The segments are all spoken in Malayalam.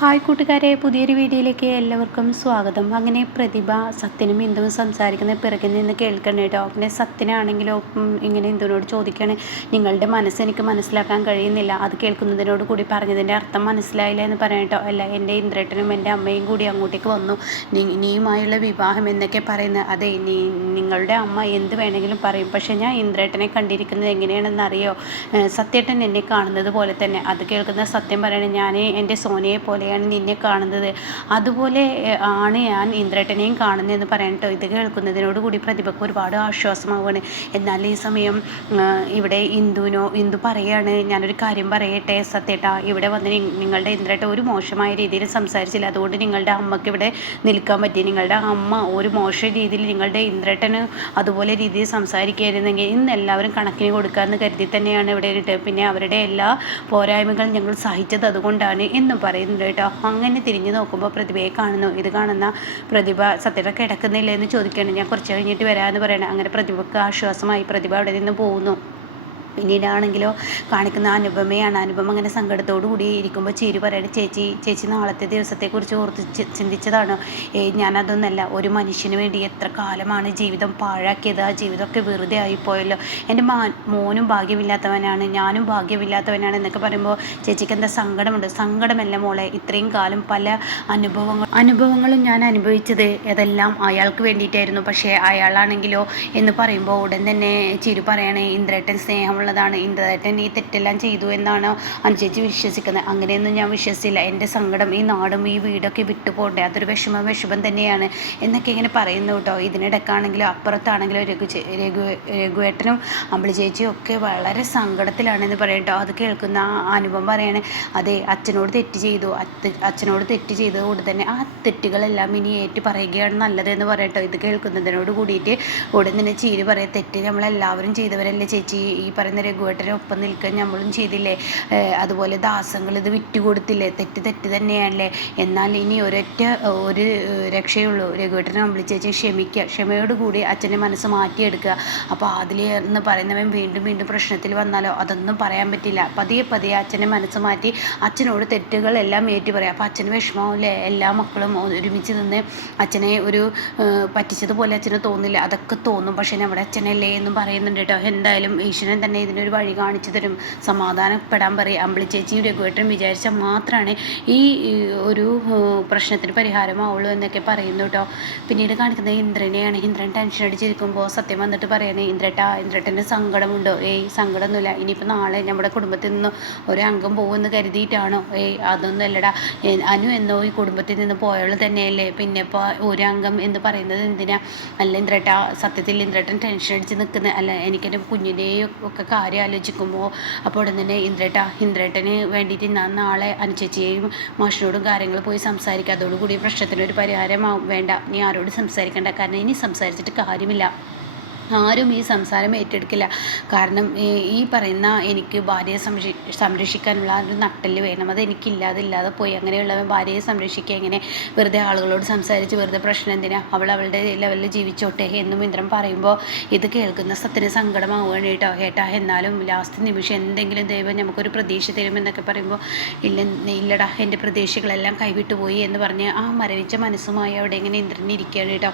ഹായ് കൂട്ടുകാരെ പുതിയൊരു വീഡിയോയിലേക്ക് എല്ലാവർക്കും സ്വാഗതം. അങ്ങനെ പ്രതിഭ സത്യനും ഇന്ദുവും സംസാരിക്കുന്ന പിറകിൽ നിന്ന് കേൾക്കണം. കേട്ടോ അങ്ങനെ സത്യനാണെങ്കിലോ ഇങ്ങനെ ഇന്ദുവിനോട് ചോദിക്കണേ? നിങ്ങളുടെ മനസ്സ് എനിക്ക് മനസ്സിലാക്കാൻ കഴിയുന്നില്ല. അത് കേൾക്കുന്നതിനോട് കൂടി പറഞ്ഞതിന്റെ അർത്ഥം മനസ്സിലായില്ല എന്ന് പറയാം കേട്ടോ അല്ല എന്റെ ഇന്ദ്രേട്ടനും എന്റെ അമ്മയും കൂടി അങ്ങോട്ടേക്ക് വന്നു. നീയുമായുള്ള വിവാഹം എന്നൊക്കെ പറയുന്നത്. അതെ നീ നിങ്ങളുടെ അമ്മ എന്ത് വേണമെങ്കിലും പറയും. പക്ഷേ ഞാൻ ഇന്ദ്രേട്ടനെ കണ്ടിരിക്കുന്നത് എങ്ങനെയാണെന്ന് അറിയോ സത്യേട്ടൻ എന്നെ കാണുന്നത് പോലെ തന്നെ. അത് കേൾക്കുന്ന സത്യം പറയണേ. ഞാൻ എന്റെ സോനയെ പോലെയാണ് നിന്നെ കാണുന്നത്. അതുപോലെ ആണ് ഞാൻ ഇന്ദ്രേട്ടനെയും കാണുന്നതെന്ന് പറയാൻ കേട്ടോ ഇത് കേൾക്കുന്നതിനോട് കൂടി പ്രതിഭയ്ക്ക് ഒരുപാട് ആശ്വാസമാവുകയാണ് എന്നാൽ ഈ സമയം ഇവിടെ ഇന്ദുവിനോ ഇന്ദു പറയാണ് ഞാനൊരു കാര്യം പറയട്ടെ സത്യേട്ടാ. ഇവിടെ വന്ന് നിങ്ങളുടെ ഇന്ദ്രട്ട ഒരു മോശമായ രീതിയിൽ സംസാരിച്ചില്ല. അതുകൊണ്ട് നിങ്ങളുടെ അമ്മയ്ക്ക് ഇവിടെ നിൽക്കാൻ പറ്റി. നിങ്ങളുടെ അമ്മ ഒരു മോശം രീതിയിൽ നിങ്ങളുടെ ഇന്ദ്രേട്ടന് അതുപോലെ രീതിയിൽ സംസാരിക്കുകയായിരുന്നെങ്കിൽ ഇന്ന് എല്ലാവരും കണക്കിന് കൊടുക്കാമെന്ന് കരുതി തന്നെയാണ് ഇവിടെ പിന്നെ അവരുടെ എല്ലാ പോരായ്മകളും ഞങ്ങൾ സഹിച്ചത് അതുകൊണ്ടാണ് എന്നും പറയുന്നുണ്ട് കേട്ടോ. അങ്ങനെ തിരിഞ്ഞു നോക്കുമ്പോൾ പ്രതിഭയെ കാണുന്നു. ഇത് കാണുന്ന പ്രതിഭ സത്യത കിടക്കുന്നില്ല എന്ന് ചോദിക്കുകയാണ്. ഞാൻ കുറച്ച് കഴിഞ്ഞിട്ട് വരാമെന്ന് പറയണം. അങ്ങനെ പ്രതിഭയ്ക്ക് ആശ്വാസമായി പ്രതിഭ അവിടെ നിന്ന് പോകുന്നു. പിന്നീടാണെങ്കിലോ കാണിക്കുന്ന അനുപമയാണ്. അനുപമ അങ്ങനെ സങ്കടത്തോടു കൂടി ഇരിക്കുമ്പോൾ ചേരി പറയണ ചേച്ചി ചേച്ചി നാളത്തെ ദിവസത്തെക്കുറിച്ച് ഓർത്ത് ചിന്തിച്ചതാണ്? ഏ ഞാനതൊന്നല്ല. ഒരു മനുഷ്യന് വേണ്ടി എത്ര കാലമാണ് ജീവിതം പാഴാക്കിയത്? ആ ജീവിതമൊക്കെ വെറുതെ ആയിപ്പോയല്ലോ. എന്റെ മാ മോനും ഭാഗ്യമില്ലാത്തവനാണ്. ഞാനും ഭാഗ്യമില്ലാത്തവനാണ് എന്നൊക്കെ പറയുമ്പോൾ ചേച്ചിക്ക് എന്താ സങ്കടമുണ്ട്? സങ്കടമല്ല മോളെ. ഇത്രയും കാലം പല അനുഭവങ്ങൾ അനുഭവങ്ങളും ഞാൻ അനുഭവിച്ചത് അതെല്ലാം അയാൾക്ക് വേണ്ടിയിട്ടായിരുന്നു. പക്ഷേ അയാളാണെങ്കിലോ എന്ന് പറയുമ്പോൾ ഉടൻ തന്നെ ചിരി പറയണേ ഇന്ദ്രേട്ടൻ സ്നേഹമുള്ളതാണ് ഇന്ദ്രേട്ടൻ ഈ തെറ്റെല്ലാം ചെയ്തു എന്നാണ് അനുചേച്ചി വിശ്വസിക്കുന്നത്. അങ്ങനെയൊന്നും ഞാൻ വിശ്വസിച്ചില്ല. എന്റെ സങ്കടം ഈ നാടും ഈ വീടൊക്കെ വിട്ടു പോകണ്ടേ? അതൊരു വിഷമം വിഷമം തന്നെയാണ് എന്നൊക്കെ ഇങ്ങനെ പറയുന്നു കേട്ടോ. ഇതിനിടക്കാണെങ്കിലും അപ്പുറത്താണെങ്കിലും രഘു രഘു രഘുവേട്ടനും അമ്പിളി ചേച്ചിയും ഒക്കെ വളരെ സങ്കടത്തിലാണെന്ന് പറയും കേട്ടോ. അത് കേൾക്കുന്ന ആ അനുഭവം പറയണേ അതെ അച്ഛനോട് തെറ്റ് ചെയ്തു. അച്ഛ- അച്ഛനോട് തെറ്റ് ചെയ്തതുകൊണ്ട് തന്നെ ആ തെറ്റുകളെല്ലാം ഇനി ഏറ്റു പറയുകയാണ് നല്ലതെന്ന് പറയട്ടോ ഇത് കേൾക്കുന്നതിനോട് കൂടിയിട്ട് ഉടൻ തന്നെ ചീരി പറയാം തെറ്റ് നമ്മളെല്ലാവരും ചെയ്തവരല്ലേ ചേച്ചി? ഈ പറയുന്ന രഘുവേട്ടനെ ഒപ്പം നിൽക്കാൻ നമ്മളും ചെയ്തില്ലേ? അതുപോലെ ദാസങ്ങൾ ഇത് വിറ്റുകൊടുത്തില്ലേ? തെറ്റ് തെറ്റ് തന്നെയാണല്ലേ? എന്നാൽ ഇനി ഒരൊറ്റ ഒരു രക്ഷയുള്ളൂ. രഘുവേട്ടനെ അമ്പിളി ചേച്ചി ക്ഷമിക്കുക ക്ഷമയോട് കൂടി അച്ഛന്റെ മനസ്സ് മാറ്റിയെടുക്കുക. അപ്പോൾ അതിൽ എന്ന് പറയുന്നവൻ വീണ്ടും വീണ്ടും പ്രശ്നത്തിൽ വന്നാലോ? അതൊന്നും പറയാൻ പറ്റില്ല. പതിയെ പതിയെ അച്ഛനെ മനസ്സ് മാറ്റി അച്ഛനോട് തെറ്റുകളെല്ലാം ഏറ്റു പറയാം. അപ്പോൾ അച്ഛന് വിഷമാവില്ലേ? എല്ലാ മക്കളും ഒരുമിച്ച് നിന്ന് അച്ഛനെ ഒരു പറ്റിച്ചതുപോലെ അച്ഛന് തോന്നില്ല. അതൊക്കെ തോന്നും. പക്ഷേ നമ്മുടെ അച്ഛനല്ലേ എന്നും പറയുന്നുണ്ട് കേട്ടോ. എന്തായാലും ഈശ്വരൻ തന്നെ ഇതിനൊരു വഴി കാണിച്ചു തരും. സമാധാനപ്പെടാൻ പറയും. അമ്പിളി ചേച്ചിയും രഘുവേട്ടനും വിചാരിച്ചാൽ മാത്രമാണ് ഈ ഒരു പ്രശ്നത്തിന് പരിഹാരമാവുള്ളൂ എന്നൊക്കെ പറയുന്നു കേട്ടോ. പിന്നീട് കാണിക്കുന്നത് ഇന്ദ്രനെയാണ്. ഇന്ദ്രൻ ടെൻഷൻ അടിച്ചിരിക്കുമ്പോൾ സത്യം വന്നിട്ട് പറയണേ ഇന്ദ്രട്ടാ ഇന്ദ്രട്ടന്റെ സങ്കടമുണ്ടോ? ഏയ് സങ്കടമൊന്നുമില്ല. ഇനിയിപ്പോൾ നാളെ നമ്മുടെ കുടുംബത്തിൽ നിന്ന് ഒരു അംഗം പോകുമെന്ന് കരുതിയിട്ടാണോ. ഏയ് അതൊന്നും അല്ലടാ. അനു എന്നോ ഈ കുടുംബത്തിൽ നിന്ന് പോയവൾ തന്നെയല്ലേ? പിന്നെ ഇപ്പോൾ ഒരു അംഗം എന്ന് പറയുന്നത് എന്തിനാ? അല്ല ഇന്ദ്രട്ട സത്യത്തിൽ ഇന്ദ്രട്ടൻ ടെൻഷൻ അടിച്ച് നിൽക്കുന്നത് അല്ല എനിക്കെന്റെ കുഞ്ഞിന്റെയും ഒക്കെ കാര്യം ആലോചിക്കുമ്പോൾ അപ്പോൾ ഉടൻ തന്നെ ഇന്ദ്രട്ട ഇന്ദ്രട്ടന് വേണ്ടിയിട്ട് ഞാൻ നാളെ അനുചേച്ചിയെയും മാഷിനോടും കാര്യങ്ങൾ പോയി സംസാരിക്കുക അതോടുകൂടി പ്രശ്നത്തിനൊരു പരിഹാരമാവും. വേണ്ട നീ ആരോട് സംസാരിക്കേണ്ട. കാരണം ഇനി സംസാരിച്ചിട്ട് കാര്യമില്ല. ആരും ഈ സംസാരം ഏറ്റെടുക്കില്ല. കാരണം ഈ- പറയുന്ന എനിക്ക് ഭാര്യയെ സംരക്ഷി സംരക്ഷിക്കാനുള്ള ഒരു നട്ടൽ വേണം. അത് എനിക്കില്ലാതെ ഇല്ലാതെ പോയി. അങ്ങനെയുള്ളവൻ ഭാര്യയെ സംരക്ഷിക്കുക എങ്ങനെ? വെറുതെ ആളുകളോട് സംസാരിച്ച് വെറുതെ പ്രശ്നം എന്തിനാ? അവൾ അവളുടെ ലെവലിൽ ജീവിച്ചോട്ടെ എന്നും ഇന്ദ്രൻ പറയുമ്പോൾ ഇത് കേൾക്കുന്ന സത്യന് സങ്കടമാവുകയാണ് കേട്ടോ. ഏട്ടാ എന്നാലും ലാസ്റ്റ് നിമിഷം എന്തെങ്കിലും ദൈവം നമുക്കൊരു പ്രതീക്ഷ തരുമെന്നൊക്കെ പറയുമ്പോൾ ഇല്ല ഇല്ലടാ എന്റെ പ്രതീക്ഷകളെല്ലാം കൈവിട്ടു പോയി എന്ന് പറഞ്ഞ് ആ മരവിച്ച മനസ്സുമായി അവിടെ ഇങ്ങനെ ഇന്ദ്രൻ ഇരിക്കുകയാണ് കേട്ടോ.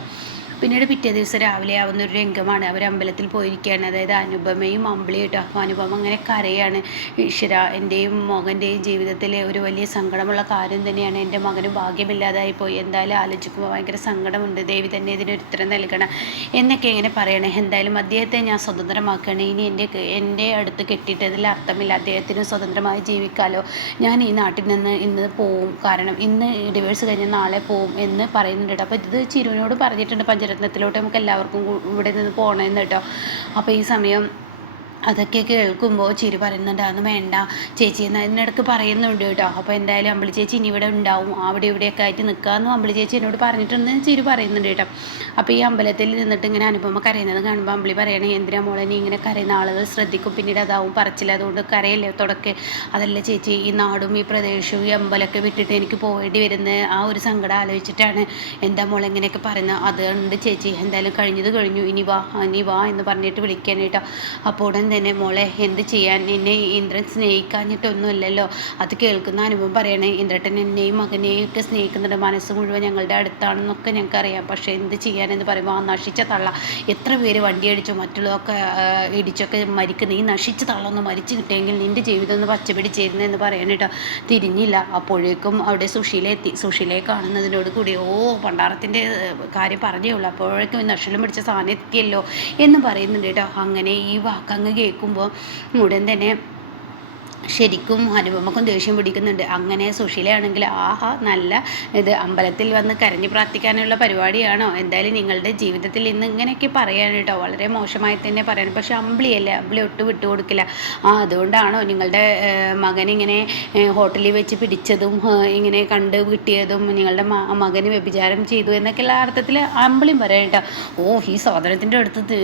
പിന്നീട് പിറ്റേ ദിവസം രാവിലെ ആവുന്ന ഒരു രംഗമാണ്. അവർ അമ്പലത്തിൽ പോയിരിക്കുകയാണ്. അതായത് അനുപമയും അമ്പിളിയിട്ട് അനുപമ അങ്ങനെ കരയാണ്. ഈശ്വര എന്റെയും മകന്റെയും ജീവിതത്തിലെ ഒരു വലിയ സങ്കടമുള്ള കാര്യം തന്നെയാണ്. എന്റെ മകന് ഭാഗ്യമില്ലാതായി പോയി. എന്തായാലും ആലോചിക്കുമ്പോൾ ഭയങ്കര സങ്കടമുണ്ട്. ദേവി തന്നെ ഇതിനൊരു ഉത്തരം നൽകണം എന്നൊക്കെ ഇങ്ങനെ പറയണേ. എന്തായാലും അദ്ദേഹത്തെ ഞാൻ സ്വതന്ത്രമാക്കുകയാണ്. ഇനി എന്റെ എന്റെ അടുത്ത് കെട്ടിയിട്ടതിൽ അർത്ഥമില്ല. അദ്ദേഹത്തിന് സ്വതന്ത്രമായി ജീവിക്കാലോ. ഞാൻ ഈ നാട്ടിൽ നിന്ന് ഇന്ന് പോവും. കാരണം ഇന്ന് ഡിവേഴ്സ് കഴിഞ്ഞ് നാളെ പോവും എന്ന് പറയുന്നുണ്ട് അപ്പോൾ ഇത് ചിരുവിനോട് പറഞ്ഞിട്ടുണ്ട്. പഞ്ചരത്നത്തിലോട്ട് നമുക്ക് എല്ലാവർക്കും ഇവിടെ നിന്ന് പോകണമെന്ന് കേട്ടോ. അപ്പോൾ ഈ സമയം അതൊക്കെ കേൾക്കുമ്പോൾ ചിരി പറയുന്നുണ്ട് അന്ന് വേണ്ട. ചേച്ചി എന്നാൽ ഇതിനിടക്ക് പറയുന്നുണ്ട് കേട്ടോ. അപ്പോൾ എന്തായാലും അമ്പിളി ചേച്ചി ഇനി ഇവിടെ ഉണ്ടാവും. അവിടെ ഇവിടെയൊക്കെ ആയിട്ട് നിൽക്കാമെന്നും അമ്പിളി ചേച്ചി എന്നോട് പറഞ്ഞിട്ടുണ്ടെന്ന് ചിരി പറയുന്നുണ്ട് കേട്ടോ. അപ്പോൾ ഈ അമ്പലത്തിൽ നിന്നിട്ട് ഇങ്ങനെ അനുപമ കരയുന്നത് കാണുമ്പോൾ അമ്പിളി പറയണേ എന്തിനാ മോളെ നീ ഇങ്ങനെ കരയുന്ന? ആളുകൾ ശ്രദ്ധിക്കും. പിന്നീട് അതാവും പറച്ചില്ല അതുകൊണ്ട് കരയല്ലേ? തുടക്കെ. അതല്ല ചേച്ചി ഈ നാടും ഈ പ്രദേശവും ഈ അമ്പലമൊക്കെ വിട്ടിട്ട് എനിക്ക് പോവേണ്ടി വരുന്ന ആ ഒരു സങ്കടം ആലോചിച്ചിട്ടാണ് എന്താ മോളെ ഇങ്ങനെയൊക്കെ പറയുന്നത്. അതുകൊണ്ട് ചേച്ചി എന്തായാലും കഴിഞ്ഞത് കഴിഞ്ഞു. ഇനി വാ ഇനി വാ എന്ന് പറഞ്ഞിട്ട് വിളിക്കാൻ കേട്ടോ. അപ്പോൾ ഉടൻ തന്നെ മോളെ എന്ത് ചെയ്യാൻ? എന്നെ ഇന്ദ്രൻ സ്നേഹിക്കാഞ്ഞിട്ടൊന്നുമല്ലല്ലോ. അത് കേൾക്കുന്ന അനുഭവം പറയണേ ഇന്ദ്രട്ടൻ എന്നെയും മകനെയും ഒക്കെ സ്നേഹിക്കുന്നുണ്ട്. മനസ്സ് മുഴുവൻ ഞങ്ങളുടെ അടുത്താണെന്നൊക്കെ ഞങ്ങൾക്കറിയാം പക്ഷേ എന്ത് ചെയ്യാനെന്ന് പറയുമ്പോൾ ആ നശിച്ച തള്ള എത്ര പേര് വണ്ടി അടിച്ചു മറ്റുള്ളതൊക്കെ ഇടിച്ചൊക്കെ മരിക്കുന്ന. ഈ നശിച്ച തള്ളൊന്ന് മരിച്ചു കിട്ടിയെങ്കിൽ നിന്റെ ജീവിതം ഒന്ന് പച്ചപിടിച്ചിരുന്നെന്ന് പറയാനിട്ടോ തിരിഞ്ഞില്ല. അപ്പോഴേക്കും അവിടെ സുശീലെത്തി സുശീലയെ കാണുന്നതിനോട് കൂടി ഓ പണ്ടാറത്തിന്റെ കാര്യം പറഞ്ഞേ ഉള്ളൂ. അപ്പോഴേക്കും നഷ്ടം പിടിച്ച സാധനം എത്തിയല്ലോ എന്ന് പറയുന്നുണ്ട് കേട്ടോ. അങ്ങനെ ഈ വാക്കങ്ങ് കേൾക്കുമ്പോൾ ഉടൻ തന്നെ ശരിക്കും അനുപമക്കും ദേഷ്യം പിടിക്കുന്നുണ്ട്. അങ്ങനെ സുശീലയാണെങ്കിൽ ആഹാ നല്ല ഇത് അമ്പലത്തിൽ വന്ന് കരഞ്ഞു പ്രാർത്ഥിക്കാനുള്ള പരിപാടിയാണോ? എന്തായാലും നിങ്ങളുടെ ജീവിതത്തിൽ ഇന്ന് ഇങ്ങനെയൊക്കെ പറയാൻ കേട്ടോ. വളരെ മോശമായി തന്നെ പറയാൻ. പക്ഷെ അമ്പിളിയല്ലേ? അമ്പിളി ഒട്ട് വിട്ടുകൊടുക്കില്ല ആ അതുകൊണ്ടാണോ നിങ്ങളുടെ മകൻ ഇങ്ങനെ ഹോട്ടലിൽ വെച്ച് പിടിച്ചതും ഇങ്ങനെ കണ്ട് കിട്ടിയതും നിങ്ങളുടെ മകന് വ്യഭിചാരം ചെയ്തു എന്നൊക്കെയുള്ള അർത്ഥത്തിൽ അമ്പിളിയും പറയാം കേട്ടോ. ഓ ഈ സ്വാതന്ത്ര്യത്തിന്റെ അടുത്ത്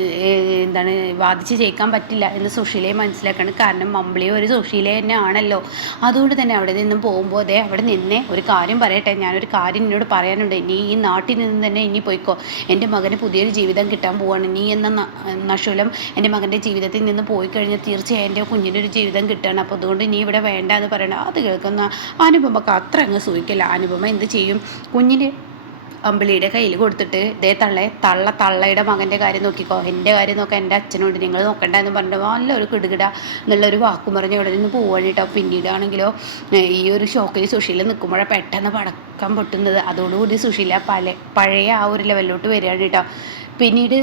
എന്താണ് വാദിച്ച് ജയിക്കാൻ പറ്റില്ല എന്ന് സുശീലയെ മനസ്സിലാക്കണം. കാരണം അമ്പിളിയും ഒരു സുശീലയെ തന്നെ ആണല്ലോ അതുകൊണ്ട് തന്നെ അവിടെ നിന്നും പോകുമ്പോൾ അതെ അവിടെ നിന്നേ ഒരു കാര്യം പറയട്ടെ. ഞാനൊരു കാര്യം എന്നോട് പറയാനുണ്ട്. നീ ഈ നാട്ടിൽ നിന്ന് തന്നെ ഇനി പോയിക്കോ. എന്റെ മകന് പുതിയൊരു ജീവിതം കിട്ടാൻ പോവാണ്. നീ എന്ന നശൂലം എന്റെ മകന്റെ ജീവിതത്തിൽ നിന്ന് പോയി കഴിഞ്ഞാൽ തീർച്ചയായും എന്റെ കുഞ്ഞിനൊരു ജീവിതം കിട്ടണം. അപ്പോൾ അതുകൊണ്ട് നീ ഇവിടെ വേണ്ട എന്ന് പറയണം അത് കേൾക്കുന്ന അനുപമക്ക് അത്ര അങ്ങ് സൂഹിക്കില്ല അനുപമ എന്ത് ചെയ്യും? കുഞ്ഞിന് അമ്പിളിയുടെ കയ്യിൽ കൊടുത്തിട്ട് ഇതേ തള്ളെ തള്ള തള്ളയുടെ മകന്റെ കാര്യം നോക്കിക്കോ. എന്റെ കാര്യം നോക്കാൻ എന്റെ അച്ഛനോട് നിങ്ങൾ നോക്കണ്ട എന്ന് പറഞ്ഞിട്ട് നല്ലൊരു കിടുകിട എന്നുള്ളൊരു വാക്കും പറഞ്ഞ് ഇവിടെ നിന്ന് പോവാണ് കേട്ടോ. പിന്നീടാണെങ്കിലോ ഈ ഒരു ഷോക്കിൽ സുശീല നിൽക്കുമ്പോഴാണ് പെട്ടെന്ന് പടക്കം പൊട്ടുന്നത്. അതോടുകൂടി സുശീല പല പഴയ ആ ഒരു ലെവലിലോട്ട് വരികയാണ് കേട്ടോ. പിന്നീട്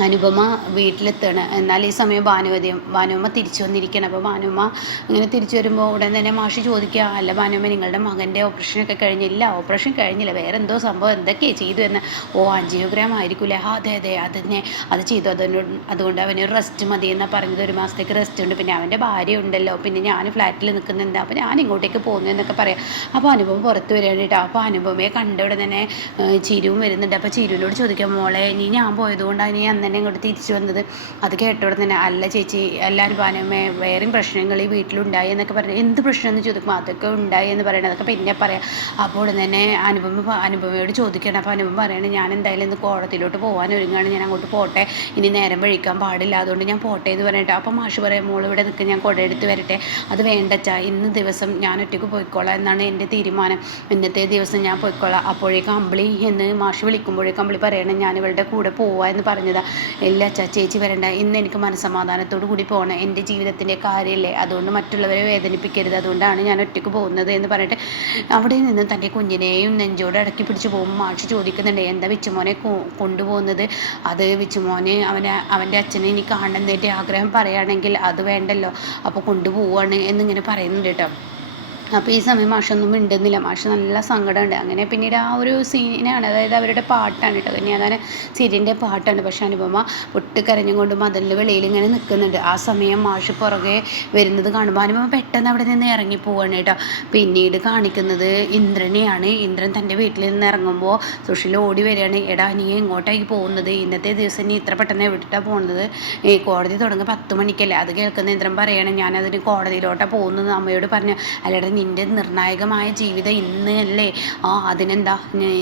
അനുപമ വീട്ടിലെത്തണം. എന്നാൽ ഈ സമയം ഭാനുമതി ഭാനുമ്മ തിരിച്ചു വന്നിരിക്കണം അപ്പോൾ ഭാനുമ്മ ഇങ്ങനെ തിരിച്ചു വരുമ്പോൾ ഉടൻ തന്നെ മാഷി ചോദിക്കുക അല്ല ഭാനുമ്മ നിങ്ങളുടെ മകന്റെ ഓപ്പറേഷനൊക്കെ കഴിഞ്ഞില്ല ഓപ്പറേഷൻ കഴിഞ്ഞില്ല. വേറെ എന്തോ സംഭവം എന്തൊക്കെയാണ് ചെയ്തു എന്ന്? ഓ ആൻജിയോഗ്രാം ആയിരിക്കില്ലേ? ആ അതെ അതെ അതിനെ അത് ചെയ്തു. അതുകൊണ്ട് അതുകൊണ്ട് അവന് റെസ്റ്റ് മതി എന്നാണ് പറഞ്ഞത്. ഒരു മാസത്തേക്ക് റെസ്റ്റ് ഉണ്ട്. പിന്നെ അവന്റെ ഭാര്യ ഉണ്ടല്ലോ. പിന്നെ ഞാൻ ഫ്ലാറ്റിൽ നിൽക്കുന്നുണ്ട് അപ്പോൾ ഞാൻ ഇങ്ങോട്ടേക്ക് പോകുന്നു എന്നൊക്കെ പറയാം. അപ്പോൾ അനുഭവം പുറത്ത് വരികയാണ് കേട്ടോ. അപ്പോൾ അനുഭവമേ കണ്ടവിടെ തന്നെ ചിരുവും വരുന്നുണ്ട്. അപ്പോൾ ചിരുവിനോട് ചോദിക്കാം മോളെ നീ ഞാൻ പോയതുകൊണ്ടാണ് നീ തന്നെ ഇങ്ങോട്ട് തിരിച്ചു വന്നത്. അത് കേട്ടോടെ തന്നെ അല്ല ചേച്ചി അല്ല അനുപാനമേ വേറെയും പ്രശ്നങ്ങൾ ഈ വീട്ടിലുണ്ടായി എന്നൊക്കെ പറഞ്ഞു എന്ത് പ്രശ്നം എന്ന് ചോദിക്കുമ്പോൾ അതൊക്കെ ഉണ്ടായി എന്ന് പറയണത്. അതൊക്കെ പിന്നെ പറയാം. അപ്പോൾ തന്നെ അനുപമ അനുപമയോട് ചോദിക്കണം അപ്പോൾ അനുപമ പറയണത് ഞാൻ എന്തായാലും ഇന്ന് കോടത്തിലോട്ട് പോകാൻ ഒരുങ്ങാണ്. ഞാൻ അങ്ങോട്ട് പോട്ടെ. ഇനി നേരം വഴിക്കാൻ പാടില്ല. അതുകൊണ്ട് ഞാൻ പോട്ടെ എന്ന് പറഞ്ഞിട്ട്. അപ്പോൾ മാഷ് പറയാം മോൾ ഇവിടെ നിൽക്കുക ഞാൻ കുട എടുത്ത് വരട്ടെ. അത് വേണ്ടച്ചാ ഇന്ന് ദിവസം ഞാൻ ഒറ്റയ്ക്ക് പോയിക്കോളാം എന്നാണ് എന്റെ തീരുമാനം. ഇന്നത്തെ ദിവസം ഞാൻ പോയിക്കോളാം. അപ്പോഴേക്കും അമ്പിളി എന്ന് മാഷ് വിളിക്കുമ്പോഴേക്കും അമ്പിളി പറയണം ഞാൻ ഇവളുടെ കൂടെ പോവാ എന്ന് പറഞ്ഞതാണ് ഇല്ല ചേച്ചി വരണ്ട. ഇന്ന് എനിക്ക് മനസ്സമാധാനത്തോടു കൂടി പോകണം എന്റെ ജീവിതത്തിന്റെ കാര്യമല്ലേ? അതുകൊണ്ട് മറ്റുള്ളവരെ വേദനിപ്പിക്കരുത്. അതുകൊണ്ടാണ് ഞാൻ ഒറ്റയ്ക്ക് പോകുന്നത് എന്ന് പറഞ്ഞിട്ട് അവിടെ നിന്ന് തന്റെ കുഞ്ഞിനെയും നെഞ്ചോട് അടക്കി പിടിച്ച് പോകുമ്പോൾ മാഷി ചോദിക്കുന്നുണ്ട് എന്താ വിച്ചുമോനെ കൊണ്ടുപോകുന്നത്? അത് വിച്ചുമോനെ അവനെ അവന്റെ അച്ഛനെ ഇനി കാണുന്നതിന്റെ ആഗ്രഹം പറയുകയാണെങ്കിൽ അത് വേണ്ടല്ലോ. അപ്പോൾ കൊണ്ടുപോവാണ് എന്നിങ്ങനെ പറയുന്നുണ്ട് കേട്ടോ. അപ്പോൾ ഈ സമയം മാഷൊന്നും മിണ്ടുന്നില്ല. മാഷ് നല്ല സങ്കടമുണ്ട്. അങ്ങനെ പിന്നീട് ആ ഒരു സീനാണ് അതായത് അവരുടെ പാട്ടാണ് കേട്ടോ. കന്യാദാന സീരിയലിന്റെ പാട്ടാണ്. പക്ഷെ അനുപമ പൊട്ട് കരഞ്ഞുകൊണ്ട് മതിലിന്റെ വെളിയിൽ ഇങ്ങനെ നിൽക്കുന്നുണ്ട്. ആ സമയം മാഷ് പുറകെ വരുന്നത് കാണുമ്പോൾ അനുപമ പെട്ടെന്ന് അവിടെ നിന്ന് ഇറങ്ങി പോവാണ് കേട്ടോ. പിന്നീട് കാണിക്കുന്നത് ഇന്ദ്രനെയാണ്. ഇന്ദ്രൻ തന്റെ വീട്ടിൽ നിന്ന് ഇറങ്ങുമ്പോൾ സുഷിൽ ഓടി വരികയാണ്. എടാ നീ ഇങ്ങോട്ടേക്ക് പോകുന്നത്? ഇന്നത്തെ ദിവസം നീ ഇത്ര പെട്ടെന്ന് എവിടെട്ടാണ് പോകുന്നത് ഈ കോടതി തുടങ്ങി പത്ത് മണിക്കല്ലേ? അത് കേൾക്കുന്ന ഇന്ദ്രൻ പറയണം ഞാനതിന് കോടതിയിലോട്ടാണ് പോകുന്നത് അമ്മയോട് പറഞ്ഞു. അല്ലേടാ നിന്റെ നിർണായകമായ ജീവിതം ഇന്ന് അല്ലേ? ആ അതിനെന്താ?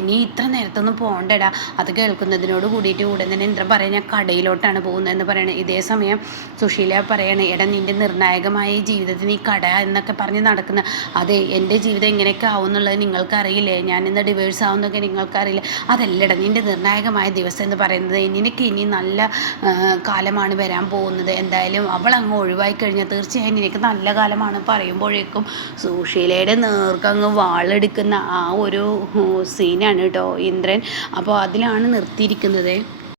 നീ ഇത്ര നേരത്തൊന്നും പോകണ്ടടാ അത് കേൾക്കുന്നതിനോട് കൂടിയിട്ട് ഉടൻ തന്നെ ഇന്ദ്രൻ പറയാൻ ഞാൻ കടയിലോട്ടാണ് പോകുന്നതെന്ന് പറയണേ. ഇതേ സമയം സുശീല പറയണേ എടാ നിന്റെ നിർണായകമായ ജീവിതത്തിൽ നീ കട എന്നൊക്കെ പറഞ്ഞ് നടക്കുന്ന. അതെ എന്റെ ജീവിതം എങ്ങനെയൊക്കെ ആവും എന്നുള്ളത് നിങ്ങൾക്കറിയില്ലേ? ഞാൻ ഇന്ന് ഡിവേഴ്സ് ആവുന്നൊക്കെ നിങ്ങൾക്കറിയില്ല? അതല്ലടാ നിന്റെ നിർണായകമായ ദിവസം എന്ന് പറയുന്നത്. നിനക്ക് ഇനി നല്ല കാലമാണ് വരാൻ പോകുന്നത്. എന്തായാലും അവൾ അങ്ങ് ഒഴിവായി കഴിഞ്ഞാൽ തീർച്ചയായും നിനക്ക് നല്ല കാലമാണ് പറയുമ്പോഴേക്കും സൂക്ഷി സുശീലയുടെ നേർക്കങ്ങ് വാളെടുക്കുന്ന ആ ഒരു സീനാണ് കേട്ടോ ഇന്ദ്രൻ. അപ്പോൾ അതിലാണ് നിർത്തിയിരിക്കുന്നത്.